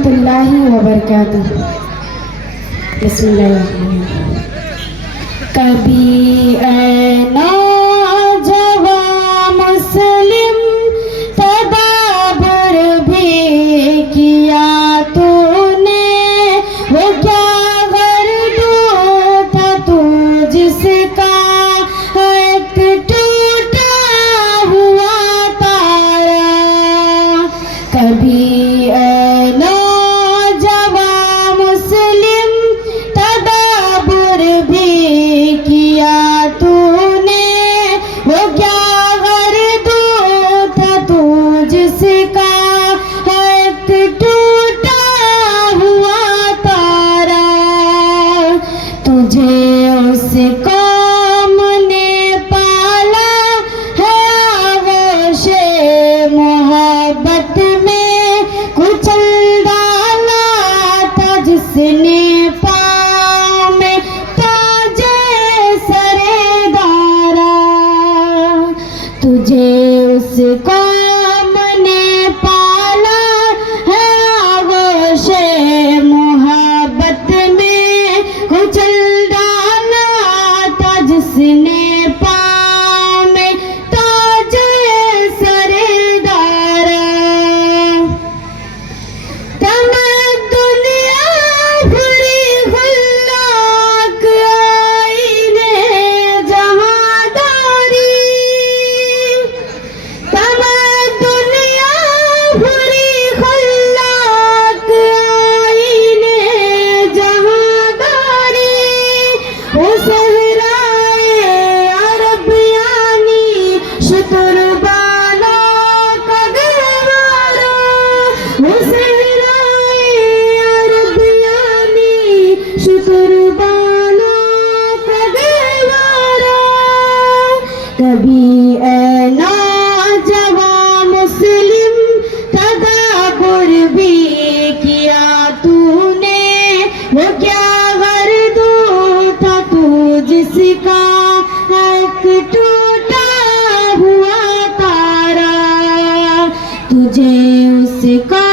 रहमतुल्लाहि व बरकातुहू। बिस्मिल्लाहिर्रहमानिर्रहीम। कभी नौजवान मुस्लिम तदाब्बर भी किया तूने, वो क्या गर्दो था तू जिसका एक टूटा हुआ तारा। कभी नौजवान मुस्लिम तदाब्बर भी किया तूने, वो क्या गर्दो था तू जिसका एक टूटा हुआ तारा। तुझे उस कौम ने पाला है आगोशे मोहब्बत में, कुचल डाला था जिसने पाँव में ताजे सरेदारा। तुझे उस कौम ने पाला है आगोशे मोहब्बत में, कुचल डाला था जिसने पाँव में ताजे सरेदारा। दुनिया भरी खुल्लाक आईने जहादारी। दुनिया भरी खुल्लाक आईने जहादारी। वो सहराए अरब यानी शुतुरबाना का गहवारा। वो सहराए अरब यानी शुतुरबाना का गहवारा। कभी नौजवान मुस्लिम तदाब्बर भी किया तूने, वो क्या गर्दो था तू जिसका एक टूटा हुआ तारा। तुझे उसका